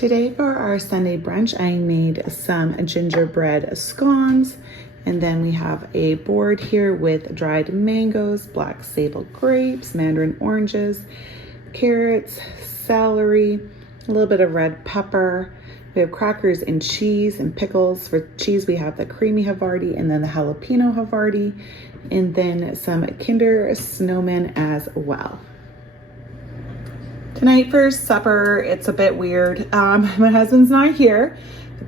Today for our Sunday brunch, I made some gingerbread scones, and then we have a board here with dried mangoes, black sable grapes, mandarin oranges, carrots, celery, a little bit of red pepper. We have crackers and cheese and pickles. For cheese, we have the creamy Havarti and then the jalapeno Havarti, and then some Kinder snowmen as well. Tonight for supper, it's a bit weird. My husband's not here,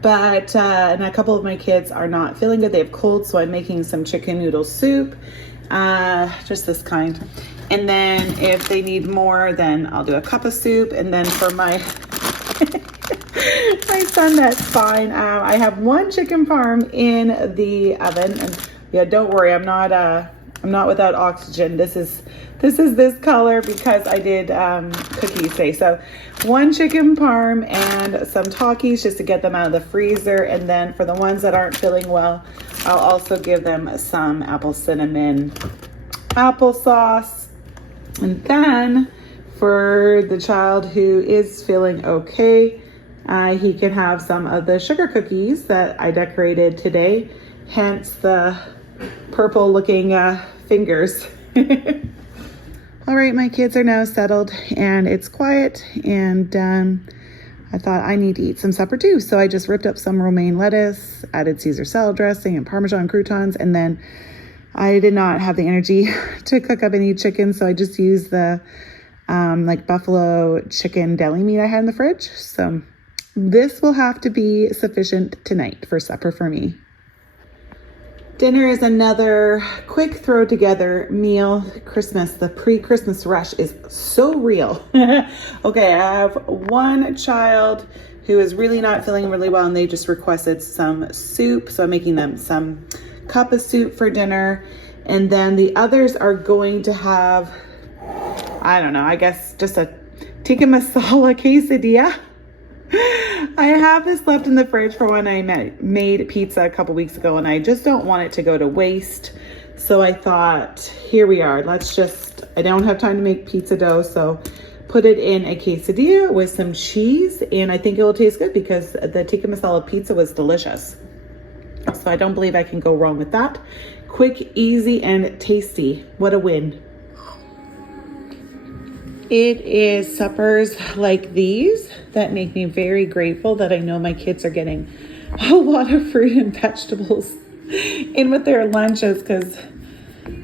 but and a couple of my kids are not feeling good. They have colds, so I'm making some chicken noodle soup, just this kind. And then if they need more, then I'll do a cup of soup. And then for my my son, that's fine. I have one chicken parm in the oven, and yeah, don't worry, I'm not without oxygen. This is this color because I did cookies today. So one chicken parm and some Takis just to get them out of the freezer. And then for the ones that aren't feeling well, I'll also give them some apple cinnamon applesauce. And then for the child who is feeling okay, he can have some of the sugar cookies that I decorated today, hence the purple looking fingers. All right, my kids are now settled and it's quiet, and I thought I need to eat some supper too. So I just ripped up some romaine lettuce, added Caesar salad dressing and Parmesan croutons, and then I did not have the energy to cook up any chicken, so I just used the like buffalo chicken deli meat I had in the fridge. So this will have to be sufficient tonight for supper for me. Dinner is another quick throw together meal. Christmas, the pre-Christmas rush is so real. Okay, I have one child who is really not feeling really well, and they just requested some soup. So I'm making them some cup of soup for dinner. And then the others are going to have, I don't know, I guess just a tikka masala quesadilla. I have this left in the fridge for when I made pizza a couple weeks ago, and I just don't want it to go to waste. So I thought, here we are. I don't have time to make pizza dough, so put it in a quesadilla with some cheese, and I think it will taste good because the tikka masala pizza was delicious. So I don't believe I can go wrong with that. Quick, easy, and tasty. What a win. It is suppers like these that make me very grateful that I know my kids are getting a lot of fruit and vegetables in with their lunches, because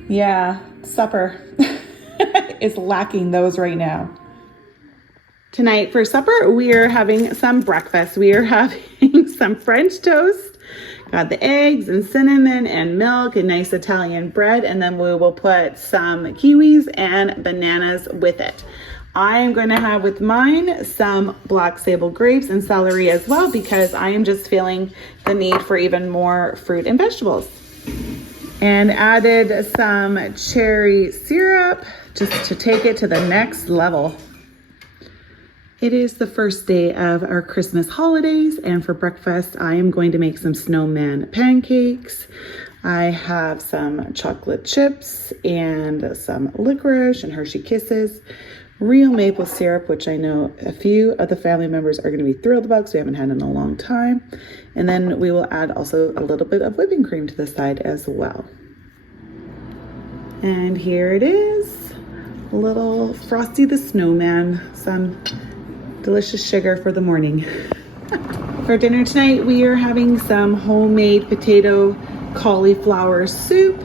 yeah, supper is lacking those right now. Tonight for supper, we are having some breakfast. We are having some French toast. Got the eggs and cinnamon and milk and nice Italian bread, and then we will put some kiwis and bananas with it. I am going to have with mine some black sable grapes and celery as well, because I am just feeling the need for even more fruit and vegetables. And added some cherry syrup just to take it to the next level. It is the first day of our Christmas holidays, and for breakfast, I am going to make some snowman pancakes. I have some chocolate chips and some licorice and Hershey Kisses, real maple syrup, which I know a few of the family members are going to be thrilled about because we haven't had in a long time. And then we will add also a little bit of whipping cream to the side as well. And here it is, a little Frosty the Snowman, some delicious sugar for the morning. For dinner tonight, we are having some homemade potato cauliflower soup,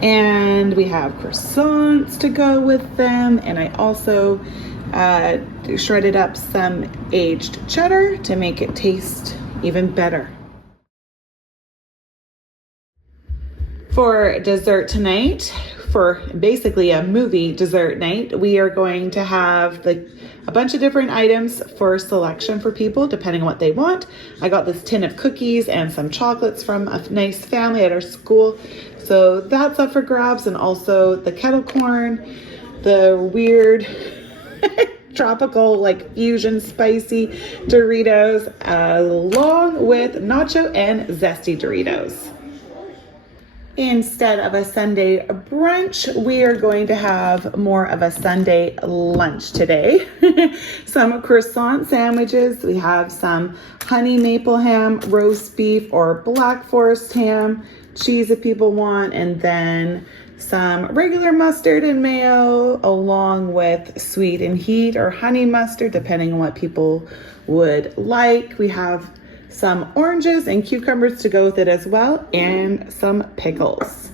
and we have croissants to go with them. And I also shredded up some aged cheddar to make it taste even better. For dessert tonight, for basically a movie dessert night, we are going to have a bunch of different items for selection for people depending on what they want. I got this tin of cookies and some chocolates from a nice family at our school, so that's up for grabs. And also the kettle corn, the weird tropical like fusion spicy Doritos, along with nacho and zesty Doritos. Instead of a Sunday brunch, we are going to have more of a Sunday lunch today. Some croissant sandwiches. We have some honey maple ham, roast beef, or black forest ham, cheese if people want, and then some regular mustard and mayo along with sweet and heat or honey mustard, depending on what people would like. We have some oranges and cucumbers to go with it as well, and some pickles.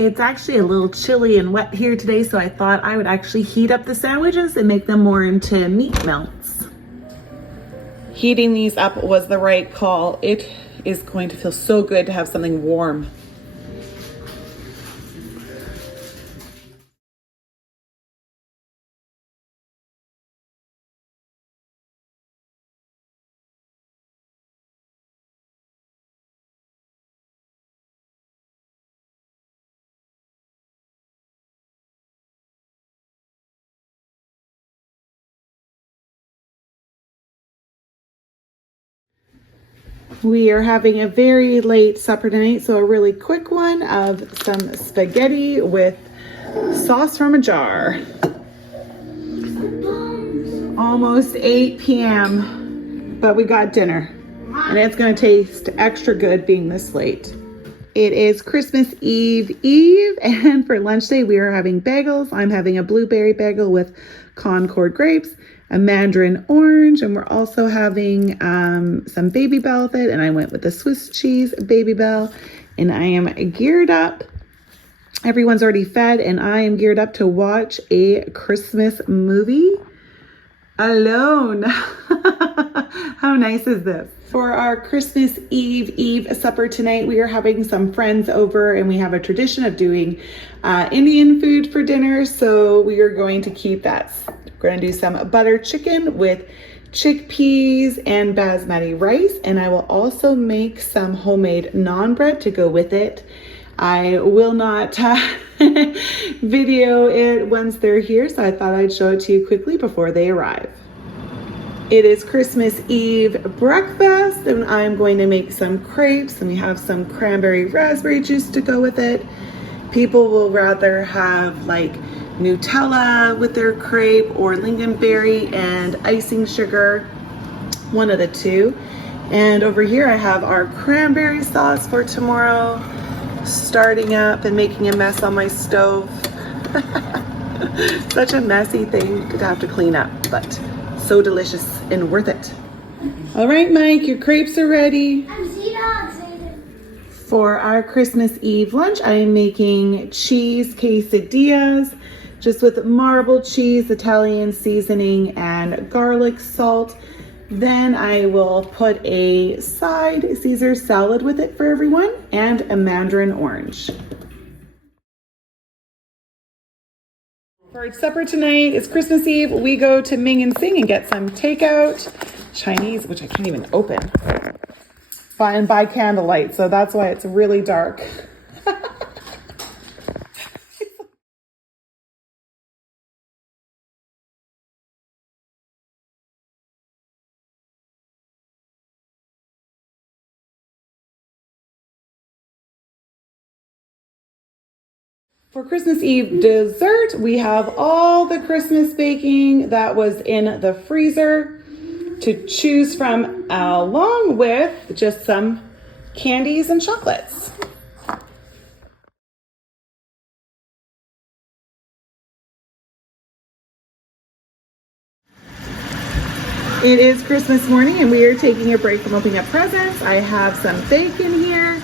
It's actually a little chilly and wet here today, so I thought I would actually heat up the sandwiches and make them more into meat melts. Heating these up was the right call. It is going to feel so good to have something warm. We are having a very late supper tonight, so a really quick one of some spaghetti with sauce from a jar. Almost 8 p.m., but we got dinner, and it's going to taste extra good being this late. It is Christmas Eve, and for lunch today we are having bagels. I'm having a blueberry bagel with Concord grapes, a mandarin orange, and we're also having some Baby Bell with it, and I went with the Swiss cheese Baby Bell, and I am geared up. Everyone's already fed, and I am geared up to watch a Christmas movie alone. How nice is this? For our Christmas Eve supper tonight, we are having some friends over, and we have a tradition of doing Indian food for dinner, so we are going to keep that. We're going to do some butter chicken with chickpeas and basmati rice, and I will also make some homemade naan bread to go with it. I will not video it once they're here, so I thought I'd show it to you quickly before they arrive. It is Christmas Eve breakfast, and I'm going to make some crepes, and we have some cranberry raspberry juice to go with it. People will rather have like Nutella with their crepe or lingonberry and icing sugar, one of the two. And over here I have our cranberry sauce for tomorrow, starting up and making a mess on my stove. Such a messy thing to have to clean up, but so delicious and worth it. All right, Mike, your crepes are ready. I'm excited. For our Christmas Eve lunch, I am making cheese quesadillas, just with marbled cheese, Italian seasoning, and garlic salt. Then I will put a side Caesar salad with it for everyone, and a mandarin orange. For supper tonight, it's Christmas Eve. We go to Ming and Sing and get some takeout Chinese, which I can't even open, and by candlelight, so that's why it's really dark. For Christmas Eve dessert, we have all the Christmas baking that was in the freezer to choose from, along with just some candies and chocolates. It is Christmas morning, and we are taking a break from opening up presents. I have some bacon here,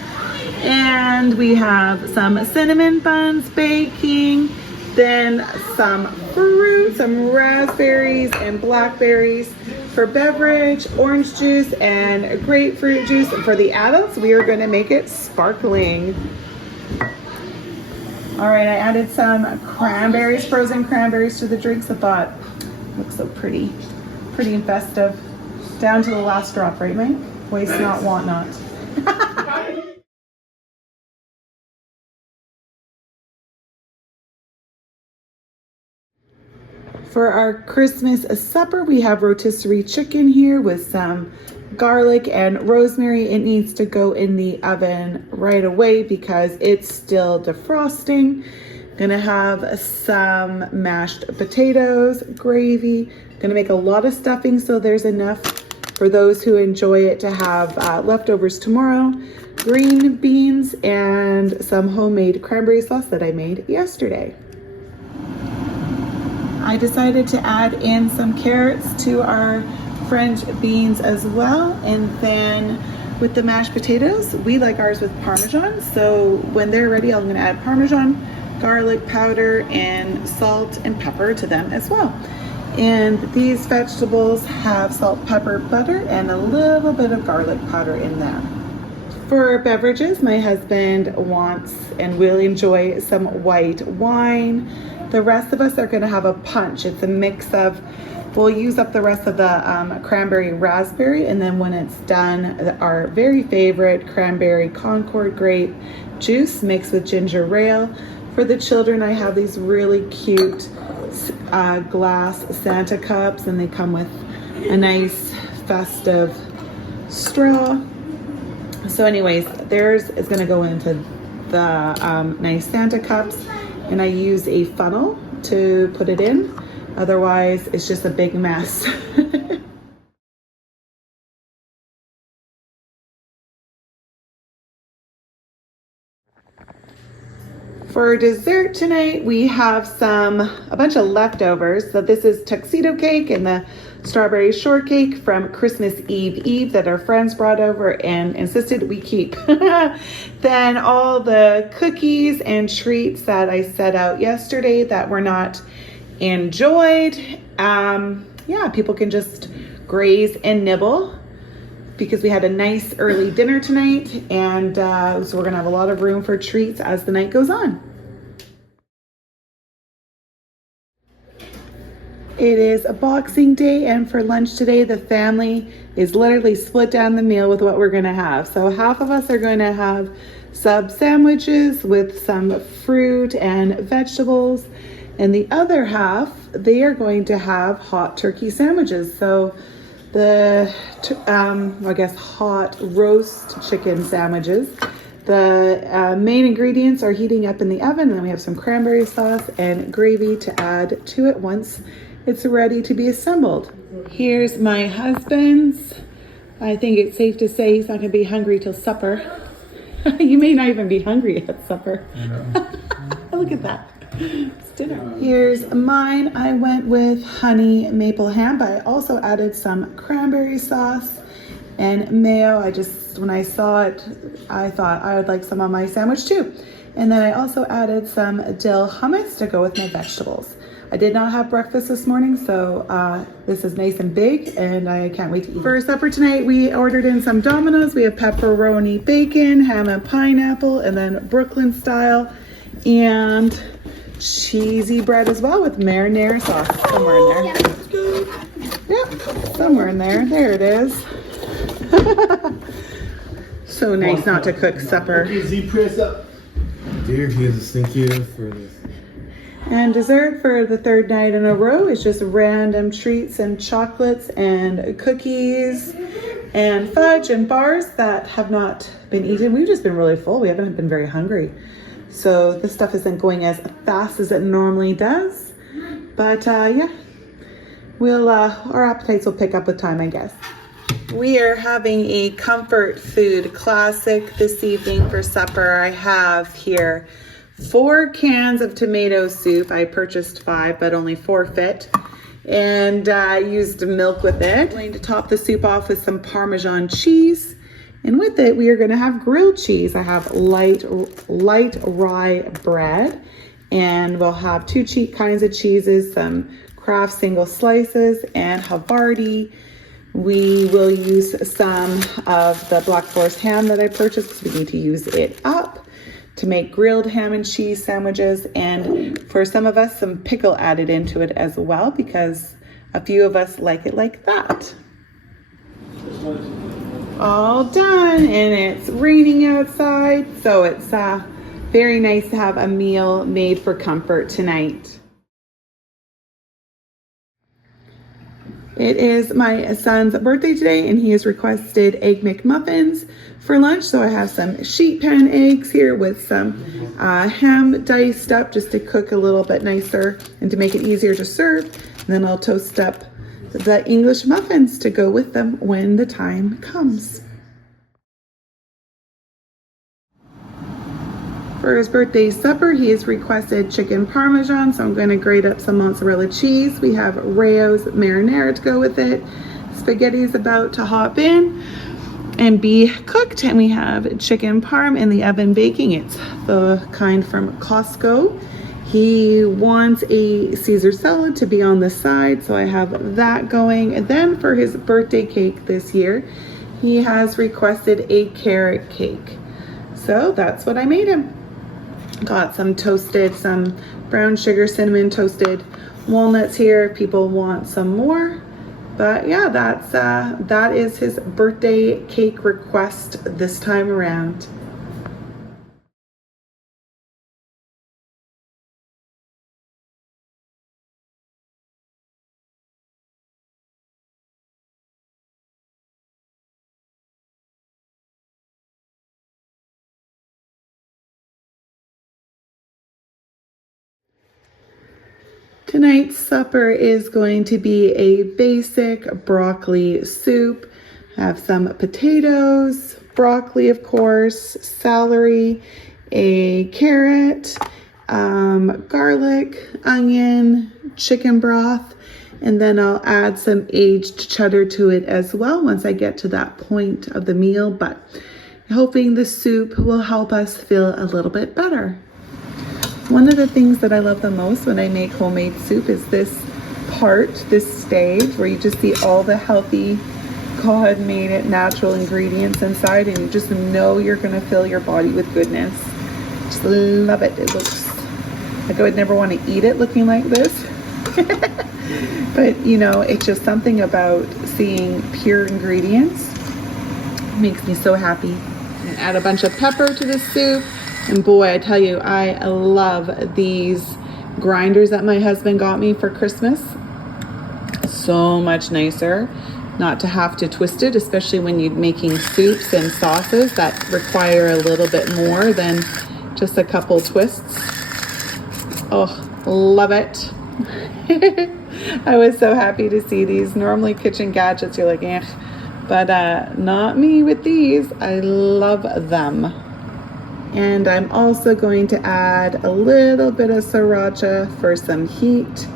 and we have some cinnamon buns baking, then some fruit, some raspberries and blackberries. For beverage, orange juice and grapefruit juice. And for the adults, we are going to make it sparkling. All right, I added some cranberries, frozen cranberries to the drinks. I thought it looks so pretty and festive. Down to the last drop, right, Mike? Waste not, want not. For our Christmas supper, we have rotisserie chicken here with some garlic and rosemary. It needs to go in the oven right away because it's still defrosting. Gonna have some mashed potatoes, gravy. Gonna make a lot of stuffing so there's enough for those who enjoy it to have leftovers tomorrow. Green beans and some homemade cranberry sauce that I made yesterday. I decided to add in some carrots to our French beans as well. And then with the mashed potatoes, we like ours with Parmesan. So when they're ready, I'm gonna add Parmesan, garlic powder, and salt and pepper to them as well. And these vegetables have salt, pepper, butter, and a little bit of garlic powder in them. For beverages, my husband wants and will enjoy some white wine. The rest of us are gonna have a punch. It's a mix of, we'll use up the rest of the cranberry raspberry, and then when it's done, our very favorite cranberry Concord grape juice mixed with ginger ale. For the children, I have these really cute glass Santa cups, and they come with a nice festive straw. So anyways, theirs is gonna go into the nice Santa cups, and I use a funnel to put it in. Otherwise, it's just a big mess. For dessert tonight, we have a bunch of leftovers. So this is tuxedo cake and the strawberry shortcake from Christmas Eve that our friends brought over and insisted we keep. Then all the cookies and treats that I set out yesterday that were not enjoyed. Yeah, people can just graze and nibble because we had a nice early dinner tonight, and so we're gonna have a lot of room for treats as the night goes on. It is a Boxing Day, and for lunch today, the family is literally split down the meal with what we're gonna have. So half of us are gonna have sub sandwiches with some fruit and vegetables, and the other half, they are going to have hot turkey sandwiches. So the, I guess, hot roast chicken sandwiches. The main ingredients are heating up in the oven, and then we have some cranberry sauce and gravy to add to it once it's ready to be assembled. Here's my husband's. I think it's safe to say he's not gonna be hungry till supper. You may not even be hungry at supper. Look at that. It's dinner. Here's mine. I went with honey maple ham, but I also added some cranberry sauce and mayo. When I saw it, I thought I would like some on my sandwich too. And then I also added some dill hummus to go with my vegetables. I did not have breakfast this morning, so this is nice and big, and I can't wait to eat. For supper tonight, we ordered in some Domino's. We have pepperoni bacon, ham and pineapple, and then Brooklyn style, and cheesy bread as well with marinara sauce somewhere in there. Yep, somewhere in there. There it is. So nice not to cook supper. Dear Jesus, thank you for this. And dessert for the third night in a row is just random treats and chocolates and cookies and fudge and bars that have not been eaten. We've just been really full. We haven't been very hungry. So this stuff isn't going as fast as it normally does. But yeah, our appetites will pick up with time, I guess. We are having a comfort food classic this evening for supper. I have here 4 cans of tomato soup. I purchased 5, but only 4 fit. And I used milk with it. I'm going to top the soup off with some Parmesan cheese. And with it, we are going to have grilled cheese. I have light rye bread. And we'll have 2 kinds of cheeses, some Kraft single slices and Havarti. We will use some of the Black Forest ham that I purchased because we need to use it up to make grilled ham and cheese sandwiches. And for some of us, some pickle added into it as well because a few of us like it like that. All done, and it's raining outside, so it's very nice to have a meal made for comfort tonight. It is my son's birthday today, and he has requested Egg McMuffins for lunch. So I have some sheet pan eggs here with some ham diced up just to cook a little bit nicer and to make it easier to serve. And then I'll toast up the English muffins to go with them when the time comes. For his birthday supper, he has requested chicken parmesan, so I'm going to grate up some mozzarella cheese. We have Rayo's marinara to go with it. Spaghetti is about to hop in and be cooked, and we have chicken parm in the oven baking. It's the kind from Costco. He wants a Caesar salad to be on the side, so I have that going. And then for his birthday cake this year, he has requested a carrot cake. So that's what I made him. Got some brown sugar cinnamon toasted walnuts here. People want some more, but yeah, that is his birthday cake request this time around. Tonight's supper is going to be a basic broccoli soup. I have some potatoes, broccoli of course, celery, a carrot, garlic, onion, chicken broth, and then I'll add some aged cheddar to it as well once I get to that point of the meal, but hoping the soup will help us feel a little bit better. One of the things that I love the most when I make homemade soup is this stage where you just see all the healthy, God-made it, natural ingredients inside, and you just know you're gonna fill your body with goodness. Just love it. It looks like I would never want to eat it looking like this. But you know, it's just something about seeing pure ingredients makes me so happy. And add a bunch of pepper to the soup. And boy, I tell you, I love these grinders that my husband got me for Christmas. So much nicer not to have to twist it, especially when you're making soups and sauces that require a little bit more than just a couple twists. Oh, love it. I was so happy to see these. Normally kitchen gadgets, you're like, eh, but not me with these. I love them. And I'm also going to add a little bit of sriracha for some heat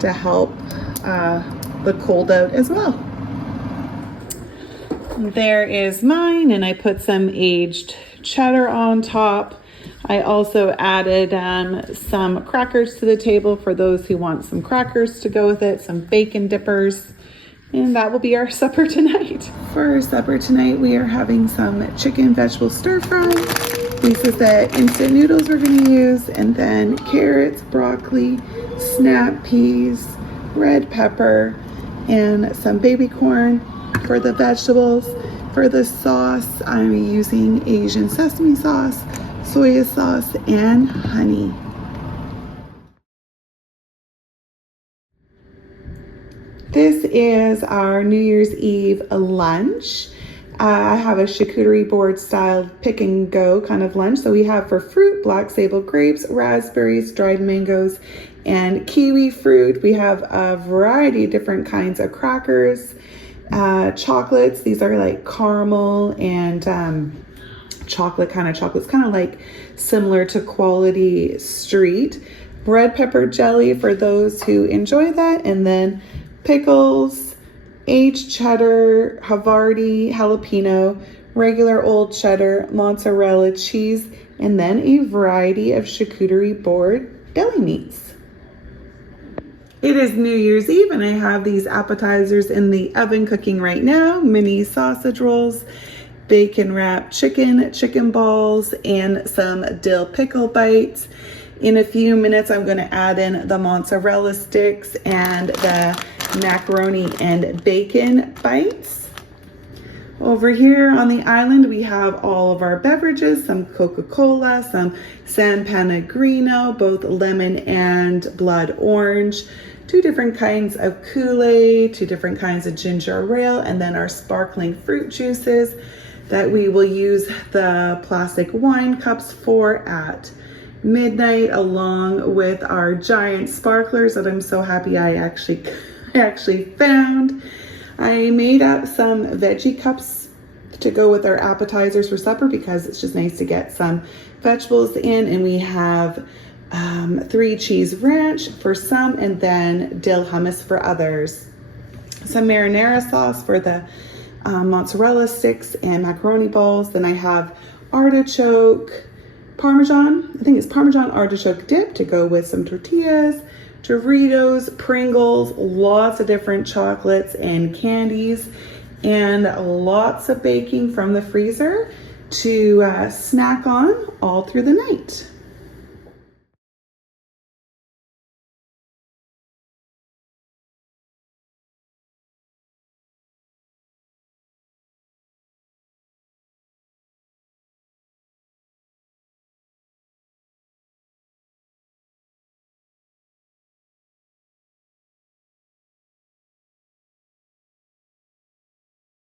to help the cold out as well. There is mine, and I put some aged cheddar on top. I also added some crackers to the table for those who want some crackers to go with it, some bacon dippers. And that will be our supper tonight. For supper tonight, we are having some chicken vegetable stir fry. These are the instant noodles we're going to use, and then carrots, broccoli, snap peas, red pepper, and some baby corn for the vegetables. For the sauce, I'm using Asian sesame sauce, soy sauce, and honey. This is our New Year's Eve lunch. I have a charcuterie board style pick and go kind of lunch. So we have for fruit, black sable grapes, raspberries, dried mangoes, and kiwi fruit. We have a variety of different kinds of crackers, chocolates. These are like caramel and chocolates, kind of like similar to Quality Street. Red pepper jelly for those who enjoy that, and then pickles, aged cheddar, Havarti, jalapeno, regular old cheddar, mozzarella cheese, and then a variety of charcuterie board deli meats. It is New Year's Eve, and I have these appetizers in the oven cooking right now. Mini sausage rolls, bacon wrapped chicken balls, and some dill pickle bites. In a few minutes, I'm going to add in the mozzarella sticks and the macaroni and bacon bites. Over here on the island, we have all of our beverages, some Coca-Cola, some San Pellegrino, both lemon and blood orange, 2 different kinds of Kool-Aid, 2 different kinds of ginger ale, and then our sparkling fruit juices that we will use the plastic wine cups for at midnight, along with our giant sparklers that I'm so happy I actually found. I made up some veggie cups to go with our appetizers for supper because it's just nice to get some vegetables in, and we have 3 cheese ranch for some, and then dill hummus for others. Some marinara sauce for the mozzarella sticks and macaroni balls. Then I have artichoke Parmesan, I think it's Parmesan artichoke dip to go with some tortillas, Doritos, Pringles, lots of different chocolates and candies, and lots of baking from the freezer to snack on all through the night.